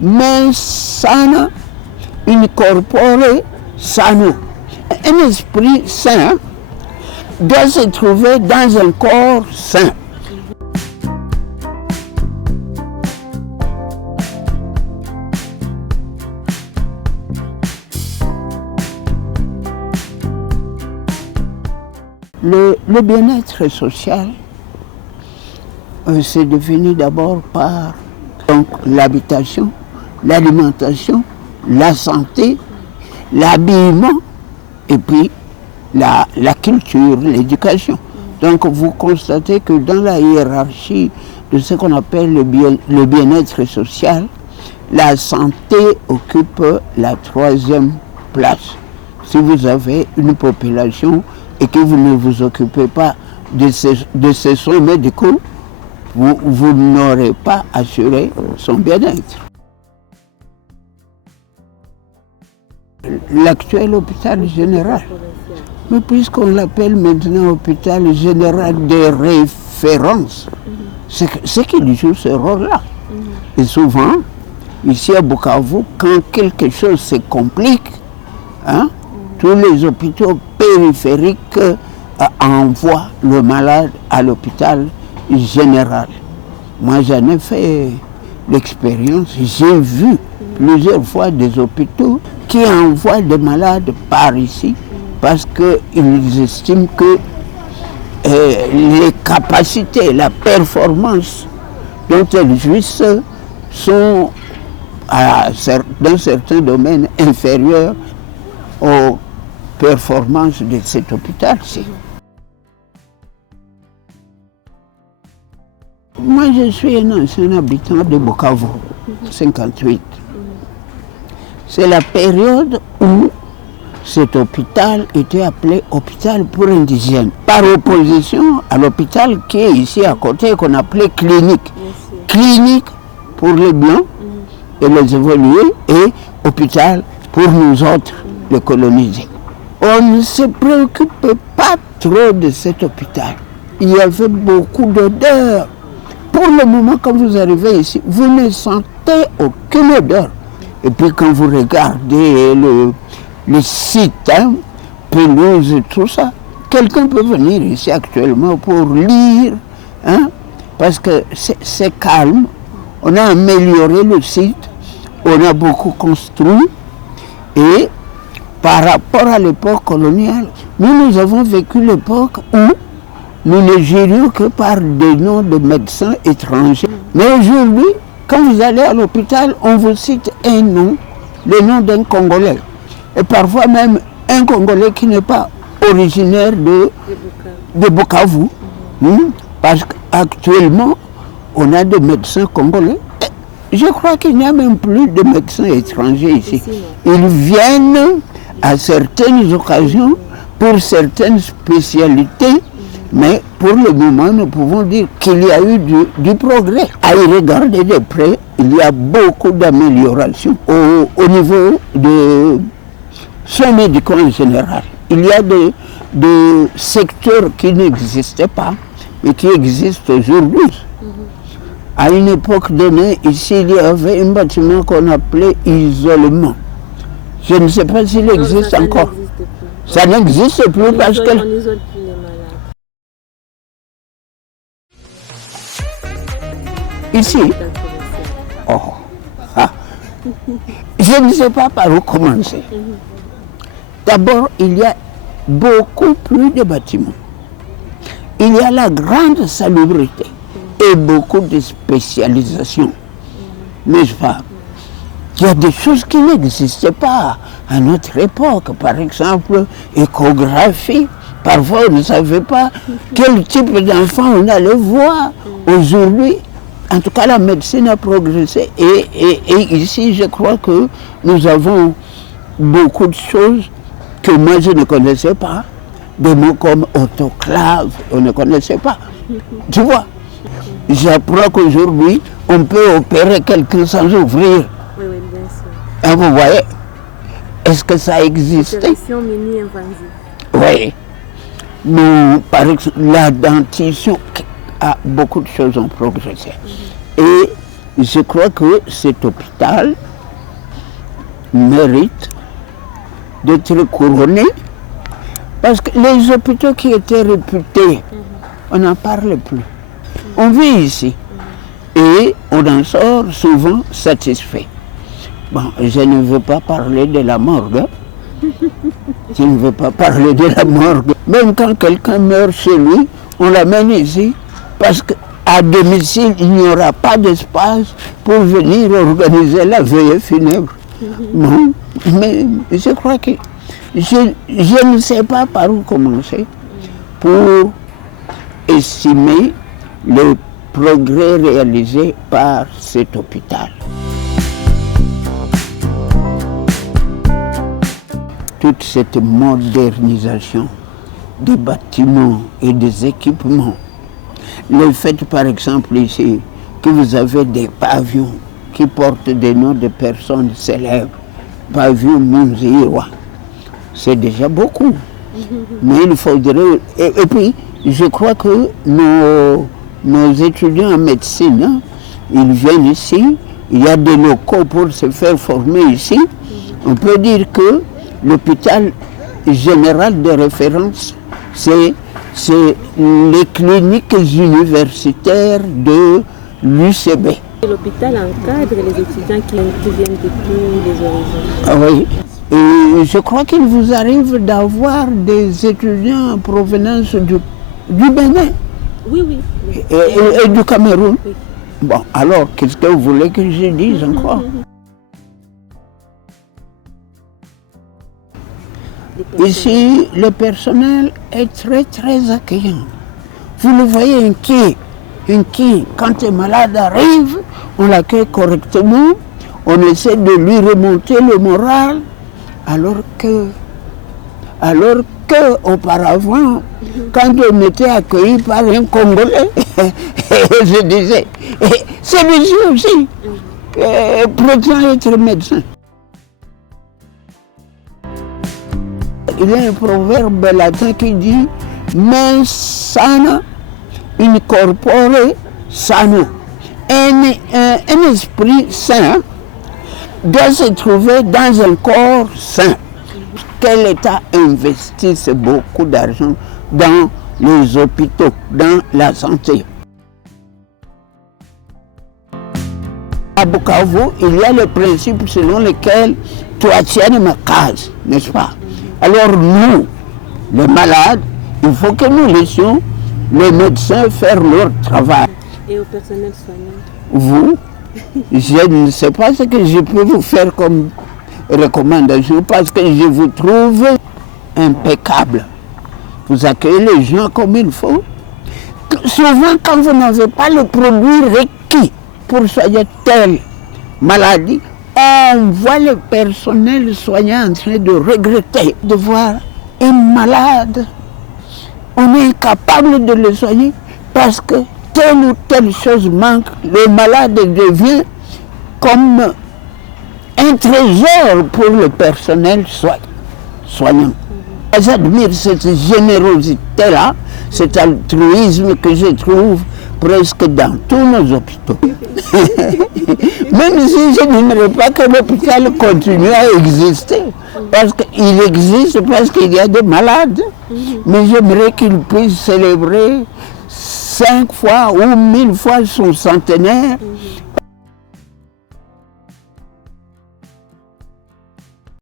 mens sana in corpore sano. Un esprit sain doit se trouver dans un corps sain. Le bien-être social, c'est défini d'abord par l'habitation, l'alimentation, la santé, l'habillement et puis la culture, l'éducation. Donc vous constatez que dans la hiérarchie de ce qu'on appelle le bien-être social, la santé occupe la 3e place. Si vous avez une population et que vous ne vous occupez pas de ces soins médicaux, vous n'aurez pas assuré son bien-être. L'actuel hôpital général, mais puisqu'on l'appelle maintenant hôpital général de référence, c'est qu'il joue ce rôle-là. Et souvent, ici à Bukavu, quand quelque chose se complique, tous les hôpitaux périphériques envoient le malade à l'hôpital général. Moi, j'en ai fait l'expérience. J'ai vu plusieurs fois des hôpitaux qui envoient des malades par ici parce qu'ils estiment que les capacités, la performance dont elles jouissent sont, dans certains domaines, inférieures aux performances de cet hôpital-ci. Moi, je suis un ancien habitant de Bukavu, 58. C'est la période où cet hôpital était appelé hôpital pour indigènes, par opposition à l'hôpital qui est ici à côté, qu'on appelait clinique. Clinique pour les blancs et les évolués, et hôpital pour nous autres, les colonisés. On ne se préoccupait pas trop de cet hôpital. Il y avait beaucoup d'odeurs. Pour le moment, quand vous arrivez ici, vous ne sentez aucune odeur. Et puis quand vous regardez le site, pelouse et tout ça, quelqu'un peut venir ici actuellement pour lire, parce que c'est calme. On a amélioré le site, on a beaucoup construit, et par rapport à l'époque coloniale, nous avons vécu l'époque où nous ne gérions que par des noms de médecins étrangers. Mais aujourd'hui, quand vous allez à l'hôpital, on vous cite un nom, le nom d'un Congolais. Et parfois même un Congolais qui n'est pas originaire de Bukavu. Parce qu'actuellement, on a des médecins congolais. Je crois qu'il n'y a même plus de médecins étrangers ici. Ils viennent à certaines occasions pour certaines spécialités, mais pour le moment, nous pouvons dire qu'il y a eu du progrès. À y regarder de près, il y a beaucoup d'améliorations au niveau de soins médicaux en général. Il y a des secteurs qui n'existaient pas, mais qui existent aujourd'hui. À une époque donnée, ici, il y avait un bâtiment qu'on appelait isolement. Je ne sais pas s'il existe encore. Ça n'existe plus parce que... On n'isole plus les malades. Ici, je ne sais pas par où commencer. D'abord, il y a beaucoup plus de bâtiments. Il y a la grande salubrité et beaucoup de spécialisation. N'est-ce pas? Il y a des choses qui n'existaient pas à notre époque. Par exemple, échographie. Parfois, on ne savait pas quel type d'enfant on allait voir. Aujourd'hui, en tout cas, la médecine a progressé. Et ici, je crois que nous avons beaucoup de choses que moi, je ne connaissais pas. Des mots comme autoclave, on ne connaissait pas. Tu vois? J'apprends qu'aujourd'hui, on peut opérer quelqu'un sans ouvrir. Oui, bien sûr. Et vous voyez, est-ce que ça existait? Opération mini-invasive. Oui. Mais par exemple, la dentition, beaucoup de choses ont progressé. Et je crois que cet hôpital mérite d'être couronné parce que les hôpitaux qui étaient réputés, on n'en parle plus. On vit ici et on en sort souvent satisfait. Bon, je ne veux pas parler de la morgue. Je ne veux pas parler de la morgue. Même quand quelqu'un meurt chez lui, on l'amène ici parce qu'à domicile, il n'y aura pas d'espace pour venir organiser la veillée funèbre. Non, mais je crois que je ne sais pas par où commencer pour estimer le progrès réalisé par cet hôpital. Toute cette modernisation des bâtiments et des équipements, le fait par exemple ici que vous avez des pavillons qui portent des noms de personnes célèbres, pavillon Munziwa, c'est déjà beaucoup. Mais il faudrait... Et puis, je crois que nos étudiants en médecine, hein, ils viennent ici, il y a des locaux pour se faire former ici. On peut dire que l'hôpital général de référence, c'est les cliniques universitaires de l'UCB. L'hôpital encadre les étudiants qui viennent de tous les horizons. Ah oui. Et je crois qu'il vous arrive d'avoir des étudiants en provenance du Bénin. Oui, oui. Et du Cameroun. Oui. Bon, alors, qu'est-ce que vous voulez que je dise encore? Ici, le personnel est très, très accueillant. Vous le voyez inquiet. Quand un malade arrive, on l'accueille correctement, on essaie de lui remonter le moral, alors que auparavant, quand on était accueilli par un Congolais, je disais, celui-ci aussi prétend être médecin. Il y a un proverbe latin qui dit mens sana in corpore sano. Un esprit sain doit se trouver dans un corps sain. Quel État investisse beaucoup d'argent dans les hôpitaux, dans la santé? À Bukavu, il y a le principe selon lequel toi tiens ma case, n'est-ce pas? Alors nous, les malades, il faut que nous laissions les médecins faire leur travail. Et au personnel soignant? Vous, je ne sais pas ce que je peux vous faire comme recommandation parce que je vous trouve impeccable. Vous accueillez les gens comme il faut. Souvent, quand vous n'avez pas le produit requis pour soigner telle maladie, on voit le personnel soignant en train de regretter de voir un malade. On est incapable de le soigner parce que telle ou telle chose manque. Le malade devient comme un trésor pour le personnel soignant. J'admire cette générosité-là, cet altruisme que je trouve presque dans tous nos hôpitaux. Même si je n'aimerais pas que l'hôpital continue à exister, parce qu'il existe parce qu'il y a des malades, mais j'aimerais qu'il puisse célébrer 5 fois ou 1000 fois son centenaire